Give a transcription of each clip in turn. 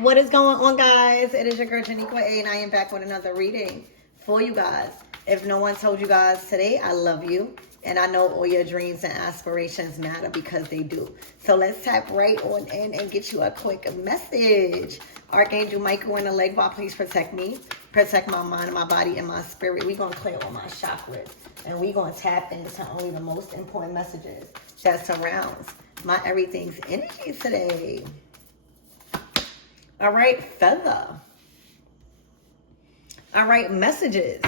What is going on, guys? It is your girl Janiqua A, and I am back with another reading for you guys. If no one told you guys today, I love you, and I know all your dreams and aspirations matter because they do. So let's tap right on in and get you a quick message. Archangel Michael in the leg bar, please protect me, protect my mind, my body, and my spirit. We're going to clear all my chakras, and we're going to tap into only the most important messages that surrounds my everything's energy today. All right, feather. All right, messages.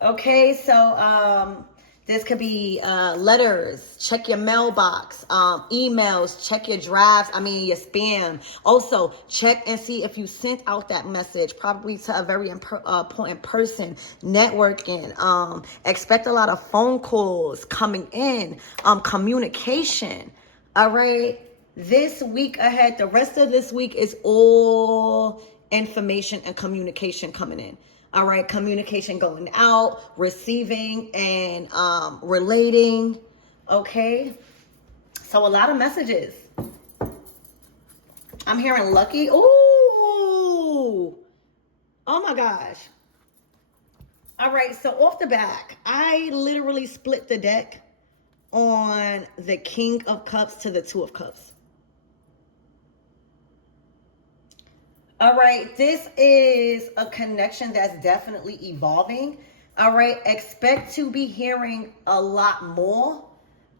Okay, so this could be letters. Check your mailbox. Emails. Check your drafts. Your spam. Also, check and see if you sent out that message, probably to a very important person. Networking. Expect a lot of phone calls coming in. Communication. All right. This week ahead, the rest of this week is all information and communication coming in. All right, communication going out, receiving, and relating. Okay, so a lot of messages. I'm hearing lucky. Ooh, oh my gosh. All right, so off the back, I literally split the deck on the King of Cups to the Two of Cups. All right, this is a connection that's definitely evolving. All right, expect to be hearing a lot more.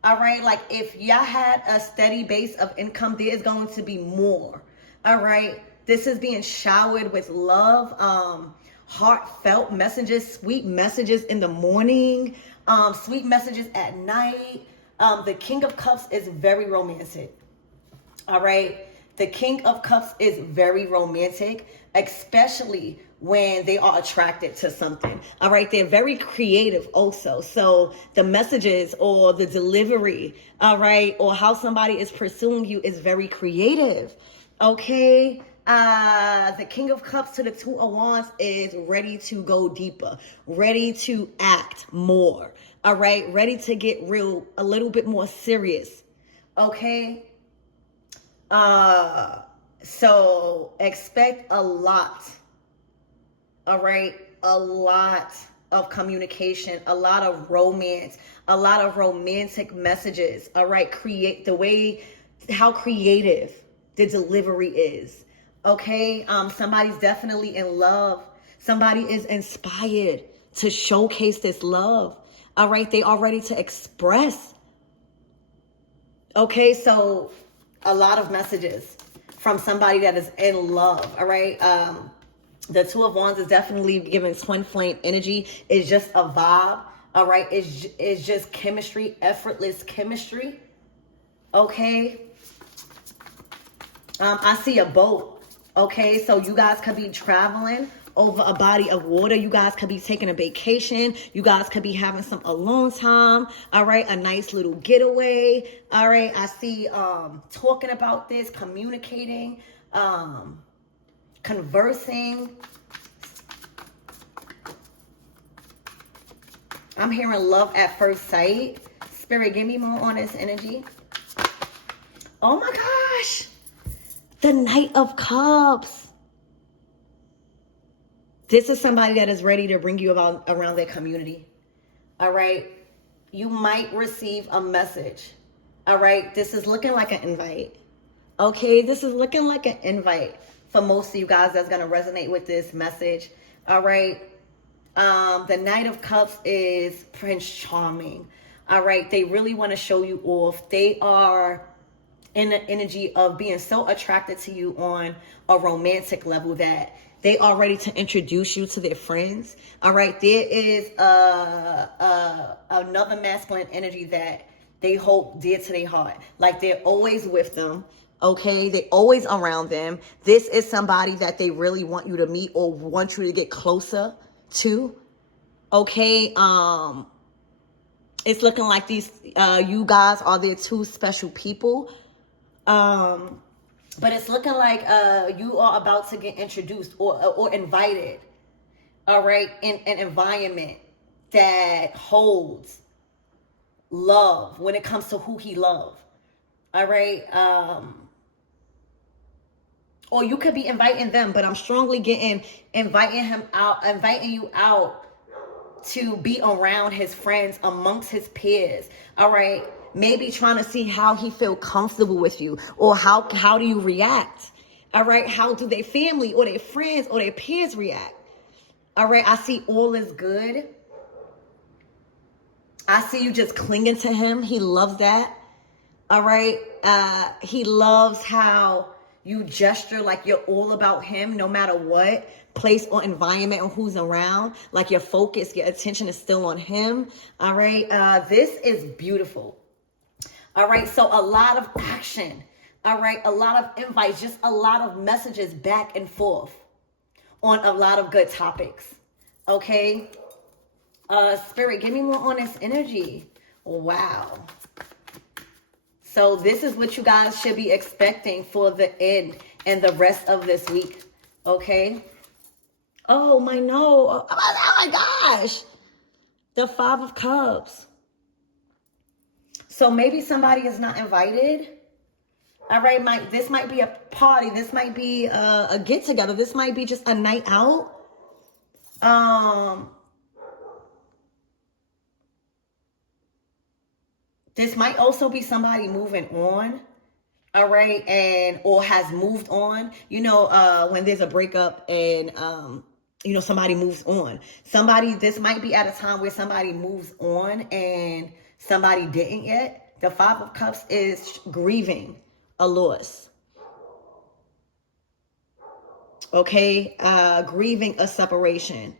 All right, like if y'all had a steady base of income, there's going to be more. All right, this is being showered with love, heartfelt messages, sweet messages in the morning, sweet messages at night. The King of Cups is very romantic. All right. The King of Cups is very romantic, especially when they are attracted to something. All right. They're very creative also. So the messages or the delivery, all right, or how somebody is pursuing you is very creative. Okay. The King of Cups to the Two of Wands is ready to go deeper, ready to act more. All right. Ready to get real, a little bit more serious. Okay. So expect a lot. All right. A lot of communication, a lot of romance, a lot of romantic messages. All right. Create the way, how creative the delivery is. Okay. Somebody's definitely in love. Somebody is inspired to showcase this love. All right. They are ready to express. Okay. So a lot of messages from somebody that is in love. All right. The Two of Wands is definitely giving twin flame energy. It's just a vibe. All right. It's just chemistry, effortless chemistry. Okay. I see a boat. Okay. So you guys could be traveling over a body of water. You guys could be taking a vacation. You guys could be having some alone time. All right. A nice little getaway. All right. I see talking about this, communicating, conversing. I'm hearing love at first sight. Spirit, give me more on this energy. Oh my gosh. The Knight of Cups. This is somebody that is ready to bring you around their community. All right. You might receive a message. All right. This is looking like an invite. Okay. This is looking like an invite for most of you guys that's going to resonate with this message. All right. The Knight of Cups is Prince Charming. All right. They really want to show you off. They are in the energy of being so attracted to you on a romantic level that they are ready to introduce you to their friends. All right. There is another masculine energy that they hold dear to their heart. Like they're always with them. Okay. They're always around them. This is somebody that they really want you to meet or want you to get closer to. Okay. It's looking like these, you guys are their two special people. But it's looking like you are about to get introduced or invited, all right, in an environment that holds love when it comes to who he loves, all right? or you could be inviting them, but I'm strongly getting inviting you out to be around his friends, amongst his peers. All right. Maybe trying to see how he feel comfortable with you, or how do you react? All right. How do their family or their friends or their peers react? All right. I see all is good. I see you just clinging to him. He loves that. All right. He loves how you gesture like you're all about him, no matter what place or environment or who's around. Like your focus, your attention is still on him. All right. This is beautiful. All right. So a lot of action. All right. A lot of invites, just a lot of messages back and forth on a lot of good topics. Okay. Spirit, give me more on this energy. Wow. So this is what you guys should be expecting for the end and the rest of this week. Okay. Oh my no. Oh my gosh. The 5 of Cups. So maybe somebody is not invited. All right. This might be a party. This might be a get together. This might be just a night out. This might also be somebody moving on, all right, or has moved on. You know, when there's a breakup and, you know, somebody moves on. This might be at a time where somebody moves on and somebody didn't yet. The 5 of Cups is grieving a loss. Okay, grieving a separation,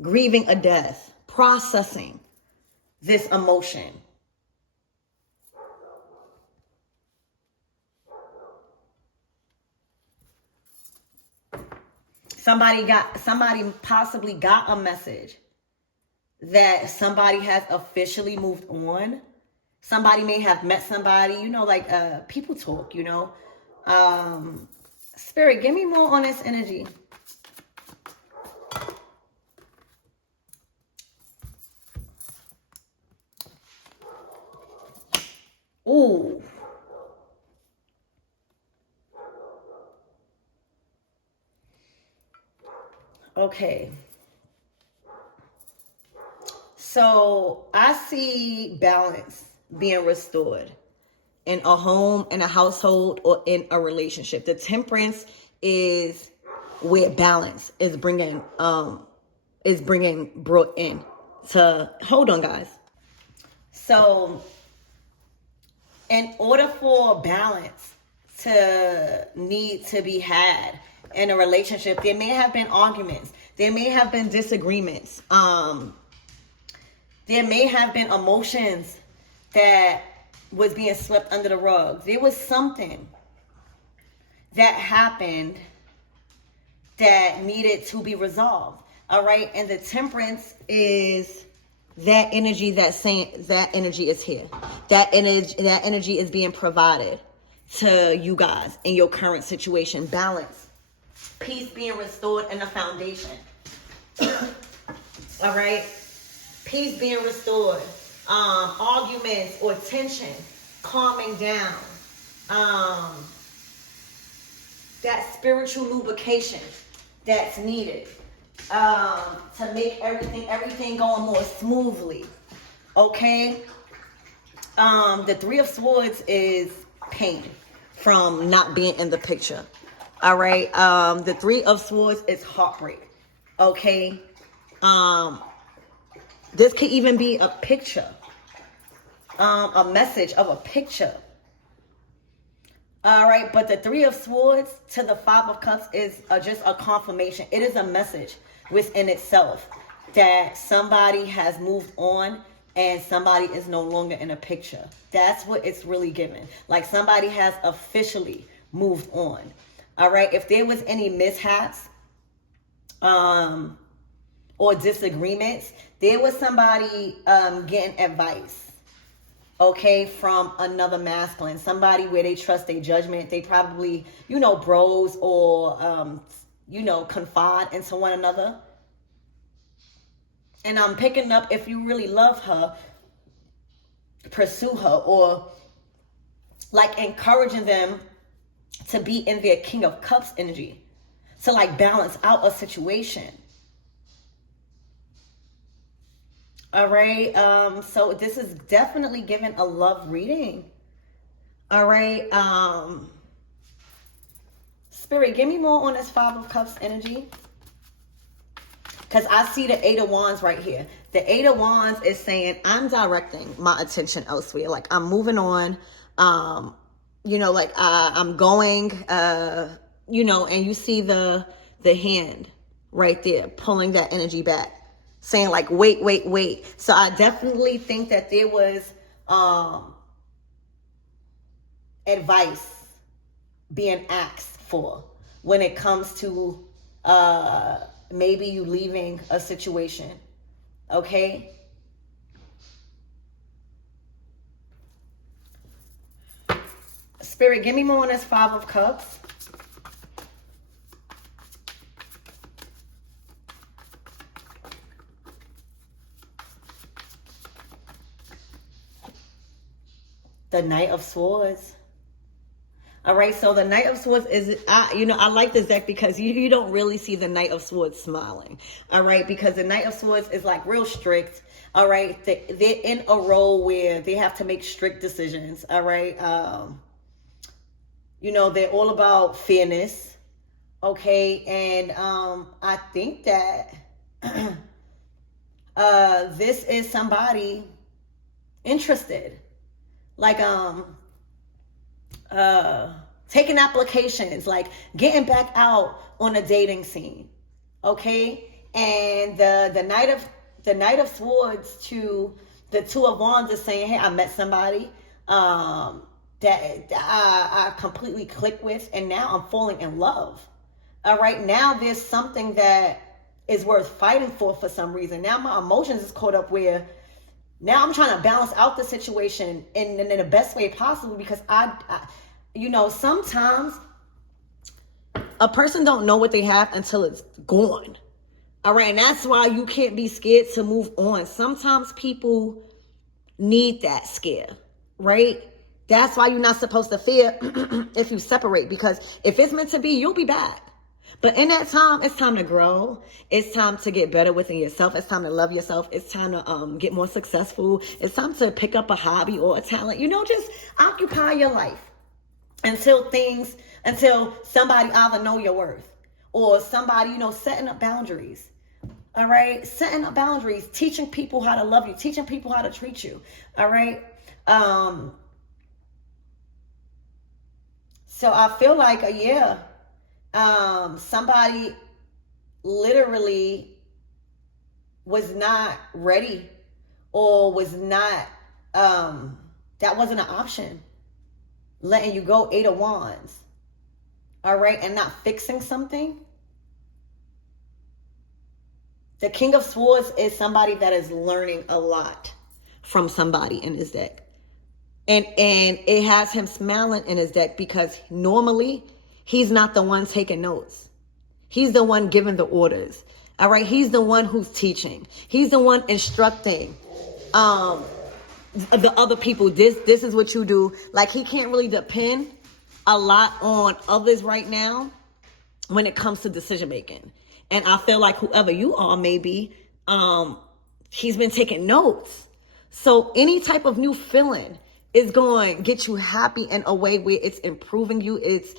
grieving a death, processing this emotion. Somebody possibly got a message that somebody has officially moved on. Somebody may have met somebody, you know, like people talk, you know. Spirit, give me more on this energy. Ooh. Okay. So I see balance being restored in a home, in a household, or in a relationship. The Temperance is where balance is brought in. To hold on, guys. So in order for balance to need to be had in a relationship, there may have been arguments. There may have been disagreements. There may have been emotions that was being swept under the rug. There was something that happened that needed to be resolved. All right. And the Temperance is that energy that's saying that energy is here. That energy is being provided to you guys in your current situation. Balance. Peace being restored in the foundation. All right. Peace being restored. Arguments or tension calming down. That spiritual lubrication that's needed to make everything going more smoothly. Okay. The 3 of Swords is pain from not being in the picture. All right. The 3 of Swords is heartbreak. Okay. This could even be a picture, a message of a picture. All right. But the 3 of Swords to the 5 of Cups is just a confirmation. It is a message within itself that somebody has moved on and somebody is no longer in a picture. That's what it's really giving. Like somebody has officially moved on. All right. If there was any mishaps, or disagreements, there was somebody getting advice, okay, from another masculine, somebody where they trust their judgment. They probably, you know, bros or, you know, confide into one another. And I'm picking up, if you really love her, pursue her, or like encouraging them to be in their King of Cups energy, to like balance out a situation. All right. So this is definitely giving a love reading. All right. Spirit, give me more on this Five of Cups energy. Because I see the Eight of Wands right here. The Eight of Wands is saying, I'm directing my attention elsewhere. Like, I'm moving on. You know, like, I'm going, you know, and you see the hand right there, pulling that energy back. Saying, like, wait, wait, wait. So I definitely think that there was advice being asked for when it comes to maybe you leaving a situation. Okay? Spirit, give me more on this Five of Cups. The Knight of Swords. All right, so the Knight of Swords is, I like this deck because you don't really see the Knight of Swords smiling. All right, because the Knight of Swords is like real strict. All right, they're in a role where they have to make strict decisions. All right, you know, they're all about fairness. Okay, and I think that this is somebody interested. Like, taking applications, like getting back out on a dating scene. Okay. And the Knight of Swords to the Two of Wands is saying, hey, I met somebody, that I completely click with, and now I'm falling in love. All right. Now there's something that is worth fighting for some reason. Now my emotions is caught up where now I'm trying to balance out the situation in the best way possible, because I you know, sometimes a person don't know what they have until it's gone. All right. And that's why you can't be scared to move on. Sometimes people need that scare, right? That's why you're not supposed to fear if you separate, because if it's meant to be, you'll be back. But in that time, it's time to grow. It's time to get better within yourself. It's time to love yourself. It's time to get more successful. It's time to pick up a hobby or a talent. You know, just occupy your life until somebody either know your worth or somebody, you know, setting up boundaries. All right, setting up boundaries, teaching people how to love you, teaching people how to treat you. All right. So I feel like somebody literally was not ready, or was not, that wasn't an option, letting you go. Eight of Wands. All right. And not fixing something. The King of Swords is somebody that is learning a lot from somebody in his deck. And it has him smiling in his deck because normally he's not the one taking notes. He's the one giving the orders. All right. He's the one who's teaching. He's the one instructing the other people. This is what you do. Like, he can't really depend a lot on others right now when it comes to decision making. And I feel like whoever you are, maybe, he's been taking notes. So any type of new feeling is going to get you happy in a way where it's improving you. It's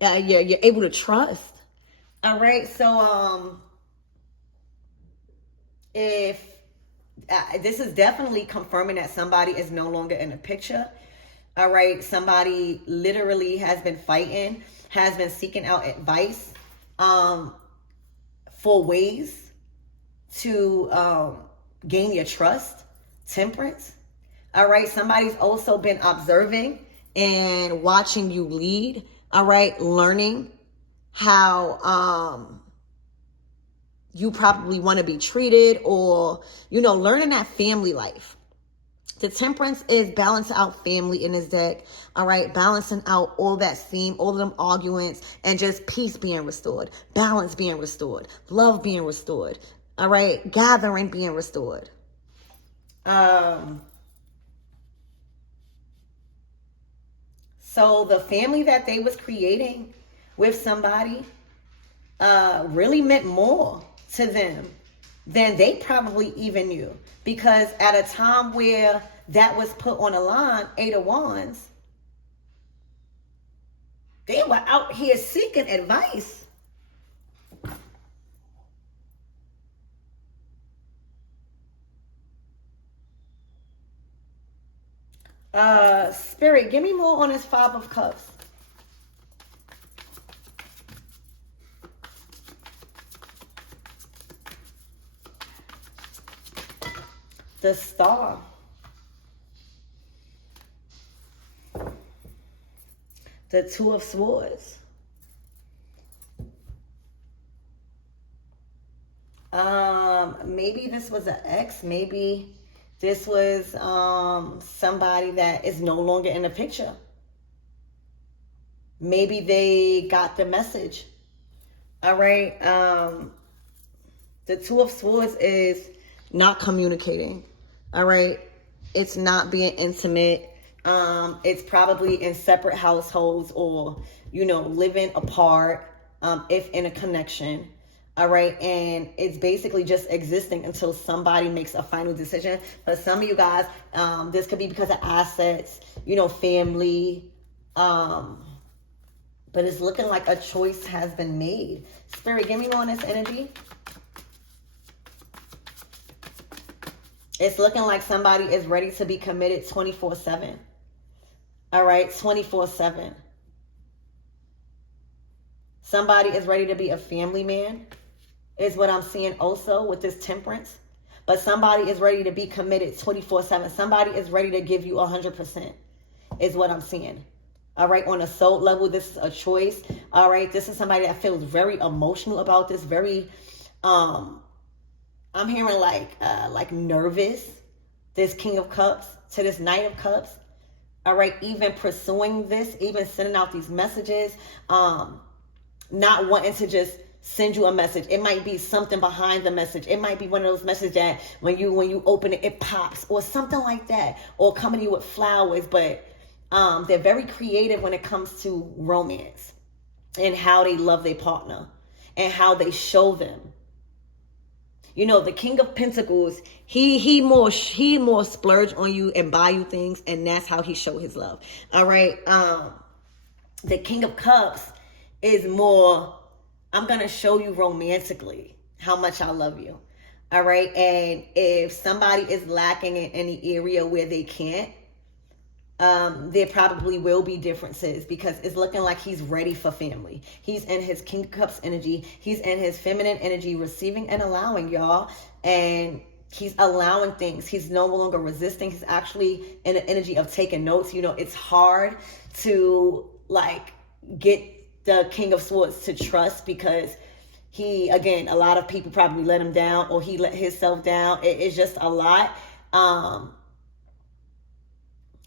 you're able to trust. All right. So if this is definitely confirming that somebody is no longer in the picture. All right. Somebody literally has been fighting, has been seeking out advice for ways to gain your trust. Temperance. All right. Somebody's also been observing and watching you lead. All right. Learning how you probably want to be treated, or, you know, learning that family life. The Temperance is balancing out family in his deck. All right. Balancing out all that theme, all of them arguments, and just peace being restored, balance being restored, love being restored. All right. Gathering being restored. So the family that they was creating with somebody really meant more to them than they probably even knew. Because at a time where that was put on the line, Eight of Wands, they were out here seeking advice. Spirit, give me more on this Five of Cups. The Star. The Two of Swords. Maybe this was an ex. Maybe this was somebody that is no longer in the picture. Maybe they got the message. All right. The Two of Swords is not communicating. All right. It's not being intimate. It's probably in separate households or, living apart, if in a connection. All right. And it's basically just existing until somebody makes a final decision. But some of you guys, this could be because of assets, family. But it's looking like a choice has been made. Spirit, give me more on this energy. It's looking like somebody is ready to be committed 24/7. All right, 24/7. Somebody is ready to be a family man, is what I'm seeing also with this Temperance. But somebody is ready to be committed 24/7. Somebody is ready to give you 100%, is what I'm seeing. All right, on a soul level, this is a choice. All right, this is somebody that feels very emotional about this, very, I'm hearing like nervous, this King of Cups to this Knight of Cups. All right, even pursuing this, even sending out these messages, not wanting to just send you a message. It might be something behind the message. It might be one of those messages that when you open it, it pops or something like that, or coming to you with flowers. But they're very creative when it comes to romance and how they love their partner and how they show them. The King of Pentacles, he more splurge on you and buy you things, and that's how he show his love. All right. The King of Cups is more, I'm gonna show you romantically how much I love you. All right. And if somebody is lacking in any area where they can't, there probably will be differences, because it's looking like he's ready for family. He's in his King of Cups energy. He's in his feminine energy, receiving and allowing, y'all. And he's allowing things. He's no longer resisting. He's actually in the energy of taking notes. It's hard to get the King of Swords to trust, because he, again, a lot of people probably let him down, or he let himself down. It's just a lot.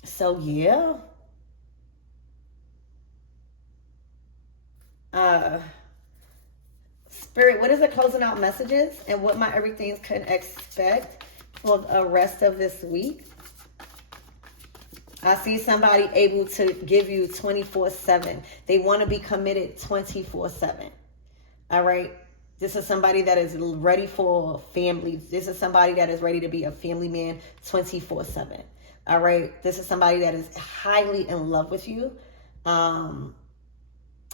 So yeah. Spirit, what is the closing out messages and what my everythings can expect for the rest of this week? I see somebody able to give you 24/7. They want to be committed 24/7. All right. This is somebody that is ready for family. This is somebody that is ready to be a family man 24/7. All right. This is somebody that is highly in love with you. And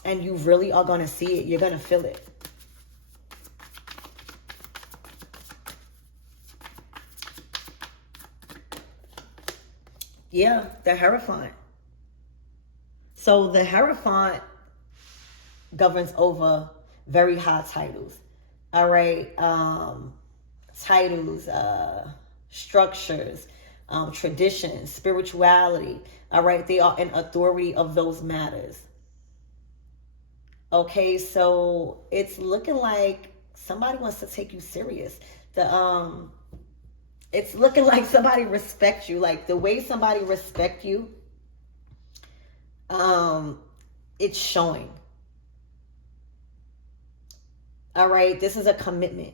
you really are going to see it. You're going to feel it. Yeah, the Hierophant. So the Hierophant governs over very high titles. All right. Titles, structures, traditions, spirituality. All right. They are in authority of those matters. Okay. So it's looking like somebody wants to take you serious. It's looking like somebody respects you. Like the way somebody respects you, it's showing. All right. This is a commitment.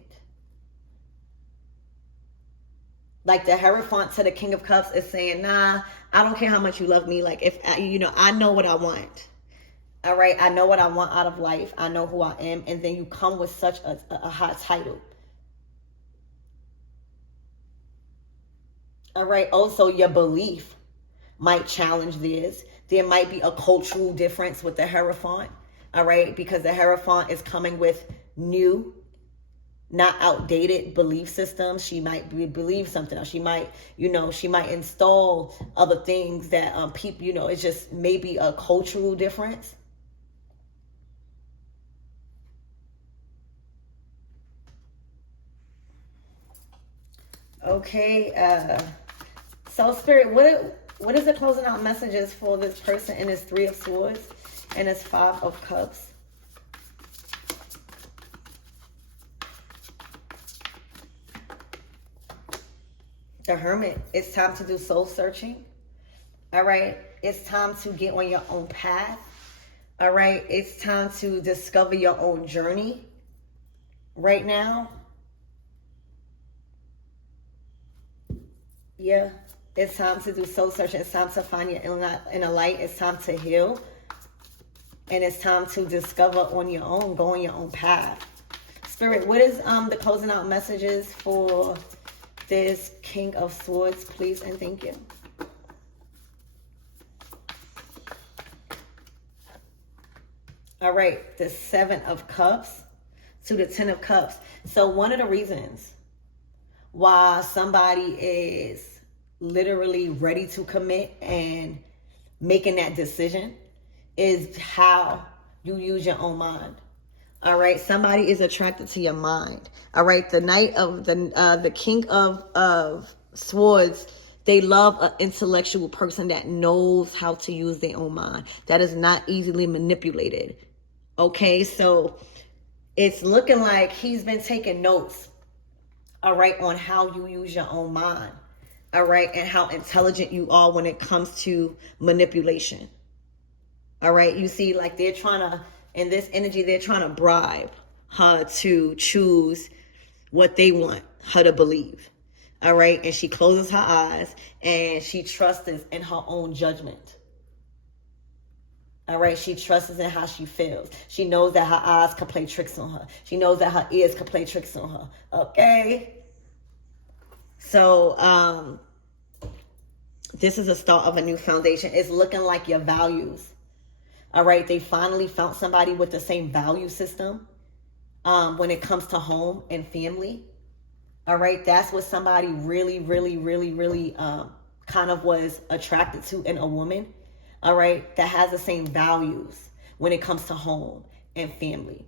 Like the Hierophant to the King of Cups is saying, nah, I don't care how much you love me. Like, if I know what I want. All right, I know what I want out of life. I know who I am. And then you come with such a high title. All right, also your belief might challenge this. There might be a cultural difference with the Hierophant. All right, because the Hierophant is coming with new, not outdated belief systems. She might believe something else. She might, she might install other things that people, it's just maybe a cultural difference. Okay, so Spirit, what is the closing out messages for this person in this Three of Swords and this Five of Cups? The Hermit. It's time to do soul searching. All right. It's time to get on your own path. All right. It's time to discover your own journey right now. Yeah. It's time to do soul searching. It's time to find your inner light. It's time to heal. And it's time to discover on your own, go on your own path. Spirit, what is the closing out messages for this King of Swords, please and thank you. All right, the Seven of Cups to the Ten of Cups. So one of the reasons why somebody is literally ready to commit and making that decision is how you use your own mind. All right, somebody is attracted to your mind. All right, the Knight of the King of Swords, they love an intellectual person that knows how to use their own mind, that is not easily manipulated. Okay, so it's looking like he's been taking notes, all right, on how you use your own mind, all right, and how intelligent you are when it comes to manipulation. All right, you see, like they're trying to, in this energy, they're trying to bribe her to choose what they want her to believe. All right, and she closes her eyes and she trusts in her own judgment. All right, she trusts in how she feels. She knows that her eyes can play tricks on her. She knows that her ears can play tricks on her. Okay, so this is a start of a new foundation. It's looking like your values. All right, they finally found somebody with the same value system when it comes to home and family. All right, that's what somebody really kind of was attracted to in a woman. All right, that has the same values when it comes to home and family.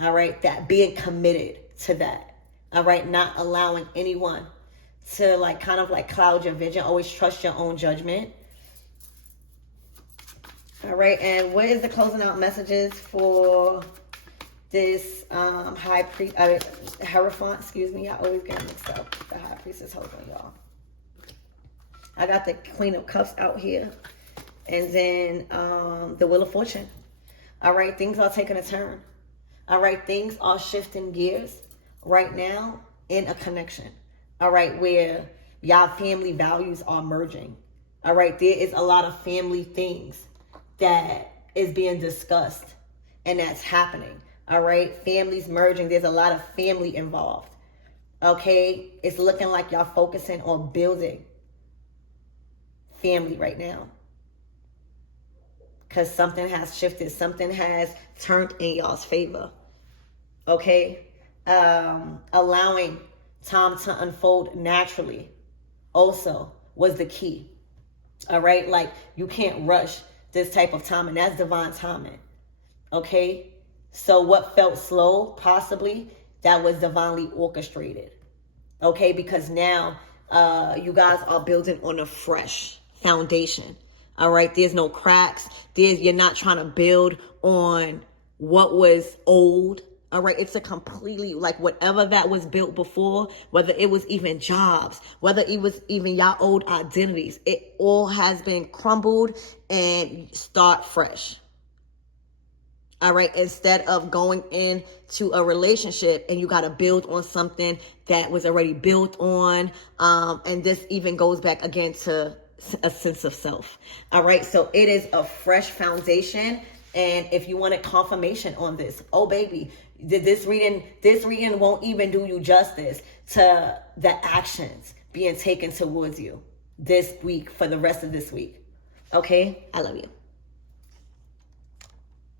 All right, that being committed to that. All right, not allowing anyone to kind of cloud your vision. Always trust your own judgment. All right, and what is the closing out messages for this High Priest, Hierophant, excuse me. I always get mixed up. The High Priestess, hold on, y'all. I got the Queen of Cups out here. And then the Wheel of Fortune. All right, things are taking a turn. All right, things are shifting gears right now in a connection. All right, where y'all family values are merging. All right, there is a lot of family things that is being discussed and that's happening. All right, families merging. There's a lot of family involved. Okay, it's looking like y'all focusing on building family right now. Because something has shifted. Something has turned in y'all's favor. Okay, allowing time to unfold naturally also was the key. All right, like you can't rush this type of time, and that's divine timing. Okay, so what felt slow, possibly, that was divinely orchestrated. Okay, because now you guys are building on a fresh foundation. All right, there's no cracks. You're not trying to build on what was old. All right, it's a completely, whatever that was built before, whether it was even jobs, whether it was even y'all old identities, it all has been crumbled and start fresh. All right, instead of going into a relationship and you got to build on something that was already built on. And this even goes back again to a sense of self. All right, so it is a fresh foundation. And if you wanted confirmation on this, oh baby, this reading won't even do you justice to the actions being taken towards you this week for the rest of this week. Okay, I love you.